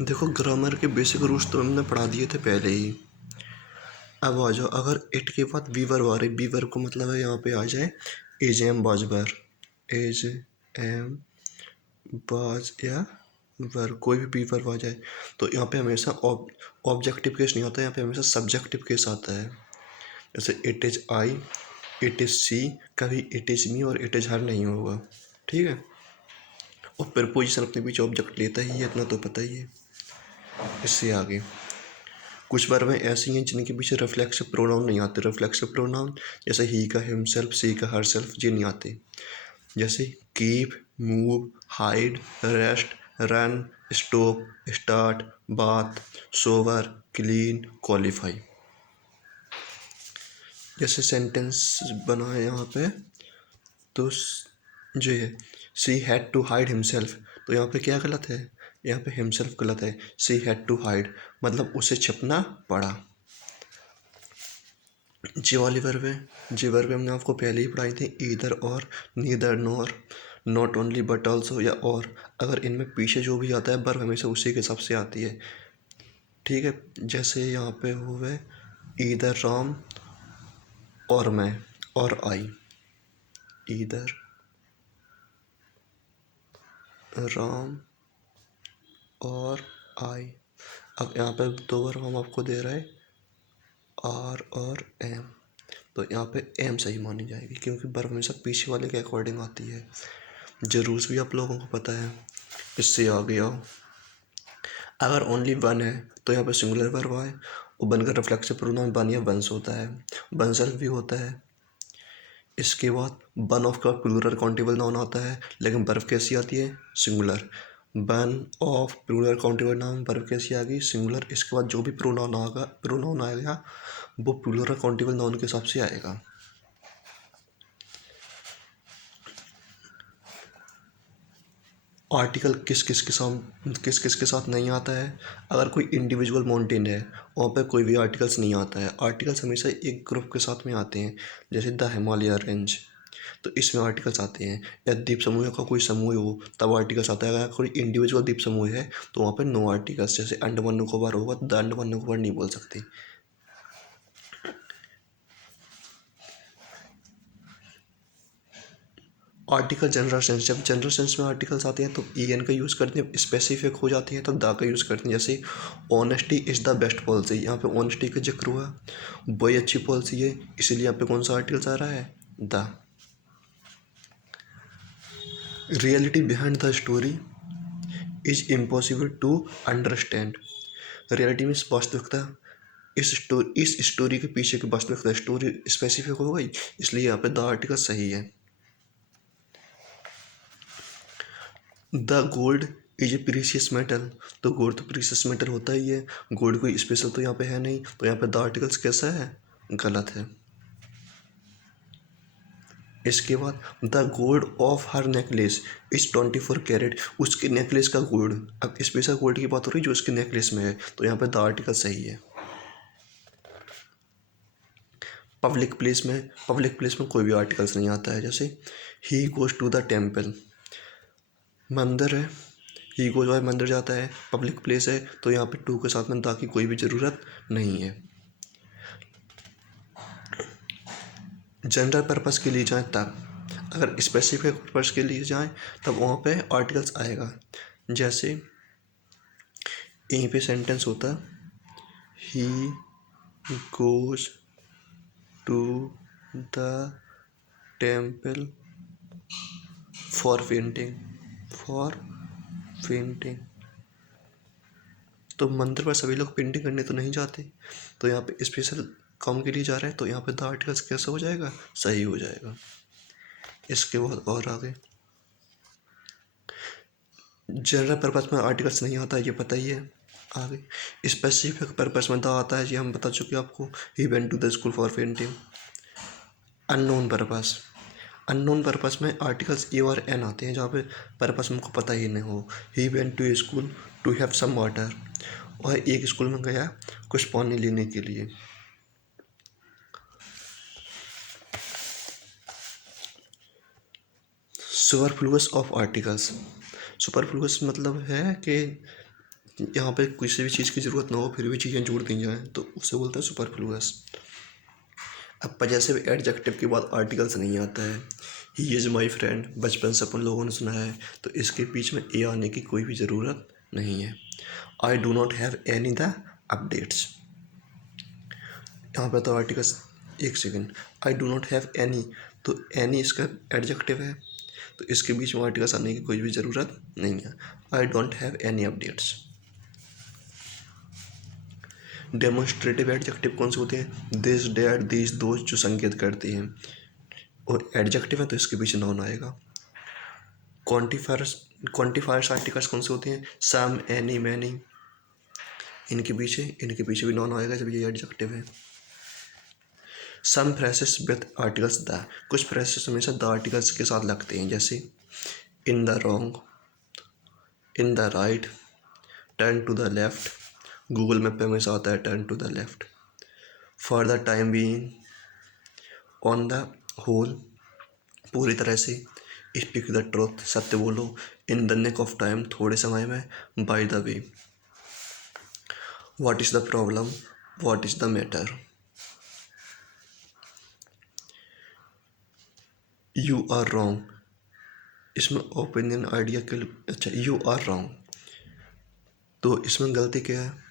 देखो, ग्रामर के basic rules तो हमने पढ़ा दिए थे पहले ही। अब आ जाओ, अगर इट के बाद वी वर्ब आ रही, वी वर्ब को मतलब है यहाँ पे आ जाए एज एम बाज बर, एज एम बाज या वर्ब, कोई भी वी वर्ब आ जाए तो यहाँ पे हमेशा ऑब्जेक्टिव केस नहीं आता, यहाँ पे हमेशा सब्जेक्टिव केस आता है। जैसे it is I, it is she, कभी इट इज़ मी और इट इज़ हर नहीं होगा। ठीक है। और प्रीपोजिशन अपने पीछे ऑब्जेक्ट लेता ही है, इतना तो पता ही है। इससे आगे कुछ वर्ब ऐसी हैं जिनके पीछे रिफ्लेक्सिव प्रोनाउन नहीं आते। रिफ्लेक्सिव प्रोनाउन जैसे ही का हिमसेल्फ, सी का हरसेल्फ, ये नहीं आते। जैसे keep, move, hide, rest, run, stop, start, bath, shower, clean, qualify. जैसे सेंटेंस बना है यहाँ पे, तो जो है she had to hide himself, तो यहाँ पे क्या गलत है? यहाँ पे हिमसेल्फ गलत है। सी हैड टू हाइड मतलब उसे छुपना पड़ा। जी वाली वर्ब है, जी वर्ब हमने आपको पहले ही पढ़ाई थी, ईदर और, neither nor, not only but also या और। अगर इनमें पीछे जो भी आता है वर्ब हमेशा उसी के हिसाब से आती है। ठीक है। जैसे यहाँ पे हुए ईदर राम और मैं और आई, ईदर राम और आई। अब यहाँ पे दो वर्ब हम आपको दे रहे हैं, आर और एम, तो यहाँ पे एम सही मानी जाएगी क्योंकि वर्ब हमेशा पीछे वाले के अकॉर्डिंग आती है। जो रूल्स भी आप लोगों को पता है। इससे आ गया, अगर ओनली वन है तो यहाँ पे सिंगुलर वर्ब आए और वन का रिफ्लेक्सिव प्रोनाउन वन या वंस होता है, वन सेल्फ भी होता है। इसके बाद वन ऑफ का प्लूरल काउंटेबल नाउन आता है, लेकिन वर्ब कैसी आती है? Singular. One of plural countable noun verb कैसी आ गई? सिंगुलर। इसके बाद जो भी प्रोनाउन आएगा वो प्लूरल काउंटेबल नाउन के हिसाब से आएगा। आर्टिकल किस किस के साथ नहीं आता है? अगर कोई इंडिविजुअल माउंटेन है वहाँ पे कोई भी आर्टिकल्स नहीं आता है। आर्टिकल्स हमेशा एक ग्रुप के साथ में आते हैं, जैसे द हिमालय रेंज, तो इसमें आर्टिकल्स आते हैं। या द्वीप समूह का कोई समूह हो तब आर्टिकल्स आता है। अगर कोई इंडिविजुअल द्वीप समूह है तो वहाँ पे नो आर्टिकल्स। जैसे अंडमान निकोबार होगा तो द अंडमान निकोबार नहीं बोल सकते। आर्टिकल जनरल सेंस, जब जनरल सेंस में आर्टिकल्स आते हैं तो ई एन का यूज़ करते हैं। स्पेसिफिक हो जाती है तो द का यूज़ करते हैं। जैसे honesty is the best policy, यहाँ पे ऑनेस्टी का जिक्र हुआ, वही अच्छी पॉलिसी है, इसीलिए यहाँ पे कौन सा आर्टिकल्स आ रहा है? The. Reality behind the story is impossible to understand. Reality में वास्तविकता, इस स्टोरी के पीछे की वास्तविकता, स्टोरी स्पेसिफिक हो गई, इसलिए यहाँ पे द आर्टिकल सही है। The gold is a precious metal, तो गोल्ड तो प्रीशियस मेटल होता ही है, गोल्ड कोई स्पेशल तो यहाँ पे है नहीं, तो यहाँ पे द आर्टिकल्स कैसा है? गलत है। इसके बाद the gold of her necklace is 24 carat, उसके नेकलेस का गोल्ड, अब स्पेशल गोल्ड की बात हो रही है जो उसके नेकलेस में है, तो यहाँ पे द आर्टिकल सही है। पब्लिक प्लेस में कोई भी आर्टिकल्स नहीं आता है। जैसे he goes to the temple, मंदिर है, ही गोज वाला मंदिर जाता है, पब्लिक प्लेस है, तो यहाँ पे टू के साथ में द की कोई भी ज़रूरत नहीं है। जनरल पर्पस के लिए जाएँ तब, अगर स्पेसिफिक पर्पस के लिए जाएँ तब वहाँ पे आर्टिकल्स आएगा। जैसे यहीं पे सेंटेंस होता, he goes to the temple for painting, तो मंदिर पर सभी लोग पेंटिंग करने तो नहीं जाते, तो यहाँ पे स्पेशल काम के लिए जा रहे हैं, तो यहाँ पे द आर्टिकल्स कैसा हो जाएगा? सही हो जाएगा। इसके बाद और आगे जनरल पर्पस में आर्टिकल्स नहीं आता है, ये पता ही है। आगे स्पेसिफिक पर्पस में द आता है, ये हम बता चुके हैं आपको, he went to the school for painting. Unknown purpose में आर्टिकल्स ए और एन आते हैं, जहाँ पे पर्पस हमको पता ही नहीं हो। He went to school to have some water, और एक स्कूल में गया कुछ पानी लेने के लिए। सुपरफ्लुअस ऑफ आर्टिकल्स, सुपरफ्लुअस मतलब है कि यहाँ पे किसी भी चीज़ की ज़रूरत ना हो फिर भी चीज़ें जोड़ दी जाएँ तो उसे बोलते हैं सुपरफ्लुअस। अब पर जैसे भी एडजेक्टिव के बाद आर्टिकल्स नहीं आता है, ही इज़ माई फ्रेंड बचपन से अपन लोगों ने सुना है, तो इसके बीच में ए आने की कोई भी ज़रूरत नहीं है। I do not have any the updates, यहाँ पे तो आर्टिकल्स, एक second, I do not have any, तो एनी इसका एडजेक्टिव है तो इसके बीच में आर्टिकल्स आने की कोई भी ज़रूरत नहीं है। I don't have any updates. Demonstrative adjective कौन से होते हैं? दिस, डेट, दिस, दोज, जो संकेत करते हैं, और एडजेक्टिव है तो इसके पीछे नाउन आएगा। क्वांटिफायर्स आर्टिकल्स कौन से होते हैं? सम, एनी, मैनी, इनके पीछे भी नाउन आएगा जब ये एडजेक्टिव है। Some phrases with articles the, कुछ फ्रेसेस हमेशा द आर्टिकल्स के साथ लगते हैं, जैसे in the wrong, in the right, turn to the left, Google map पे हमेशा आता है turn to the left, for the time being, on the whole, पूरी तरह से, स्पीक द ट्रुथ, सत्य बोलो, in the nick of time, थोड़े समय में, by the way, what is the problem, what is the matter, you are wrong, इसमें opinion idea के, अच्छा यू आर रॉन्ग, तो इसमें गलती क्या है?